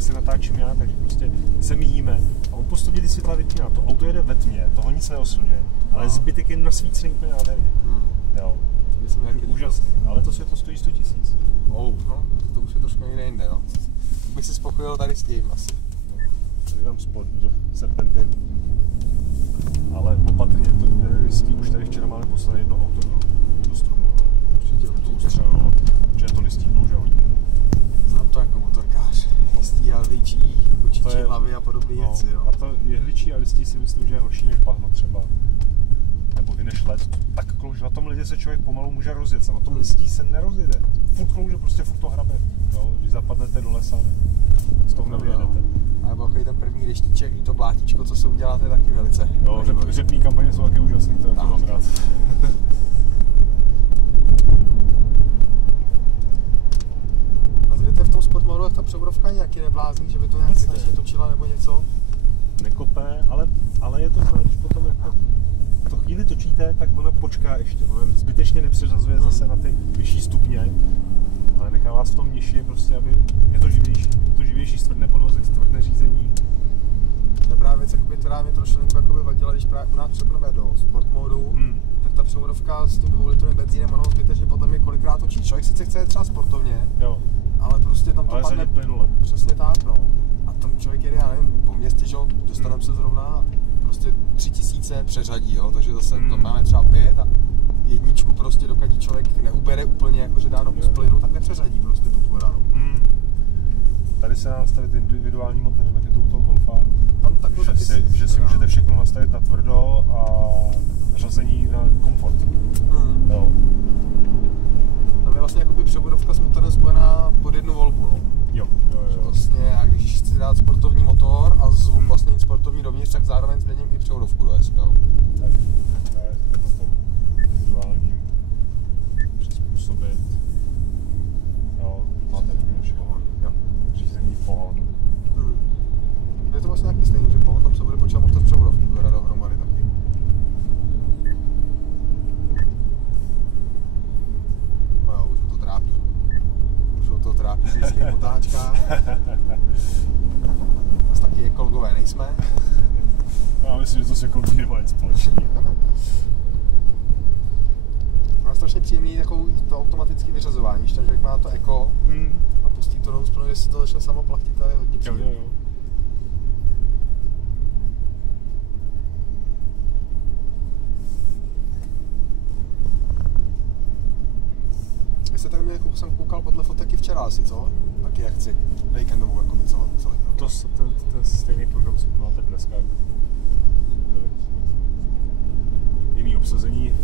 jak se natáčím já, takže prostě se míjíme a on postupně ty světla vypíná. To auto jede ve tmě, toho nic neoslňuje, ale zbytek je nasvícený úplně nádherně. Jo. Úžasný, ale to světlo stojí 100 000. No, to už je trošku někde jinde, no. Bych si spokojil tady s tím asi. Tady dám spod do serpentin, ale opatrně to listí, už tady včera máme poslali jedno auto do stromu. Určitě. Že to listí dlouže hodně. Znám to jako motorkář. Listí a líčí, kočičí hlavy a podobné věci. Jo. A to jehličí a listí si myslím, že je horší než bahno třeba. Nebo i než led. Tak klouže, na tom ledě se člověk pomalu může rozjet, a na tom listí se nerozjede. Furt klouže, prostě furt to hrabe. Jo? Když zapadnete do lesa, z toho nevyjedete. A nebo takový ten první deštíček, i to blátíčko, co se udělá, to je taky velice. Jo, řepní kampaně jsou taky úžasný, to taky mám rád. Nazvěte v tom sportmodu, jak ta převodovka nějaký neblázní, že by to nějak zbytečně točila nebo něco? Nekope, ale je to fajn, když potom jako to chvíli točíte, tak ona počká ještě. Ona zbytečně nepřeřazuje zase na ty vyšší stupně, ale nechá vás v tom nižší, prostě, aby je to živější, stvrdné podvozy, stvrdné řízení. Dobrá věc, která mě trošku vadila, když právě u nás přepneme do sport modu, tak ta převodovka s tím 2 litrovým benzínem, ono zbytečně podle mě kolikrát točí. Člověk sice chce třeba sportovně, jo, ale prostě tam to ale padne plynule. Přesně tak, no. A tam člověk jede, já nevím, po městě, že dostaneme se zrovna prostě 3000 přeřadí, jo, takže zase to máme třeba 5 a jedničku prostě, dokud člověk neubere úplně, jakože dá nohu z plynu, tak nepřeřadí prostě tu tvoranu. Tady se dá nastavit individuální mod, nevím, jak je to u toho Golfa, že si můžete všechno nastavit na tvrdo a řazení na komfort. Jo. Tam je vlastně jakoby převodovka s motorem spojená pod jednu volbu, no. Jo. Vlastně já když chci dát sportovní motor a zvuk vlastně sportovní dovnitř, tak zároveň změním i převodovku do SK. Tak, to je na tom individuálním přizpůsobit. Jo, máte všechno. Řízení pohon. Je to vlastně nějaký stejný, že pohon tam se bude počítat motor převodovku, teda dohromady taky. No jo, už ho to trápí. V blízkých otáčkách. Zase taky ekologové nejsme. Já myslím, že to s ekologí nemá nic společného. Má strašně příjemný takový to automatické vyřazování, když ten člověk má to eko a pustí to do úspěnu, jestli to začne samo plachtit, to je hodně příjemný. Jo. Jestli tak mě jsem koukal podle fotek i včera asi, co? Taky akci weekendovou, jako by celé. Ten stejný program máte dneska. Jiný obsazení.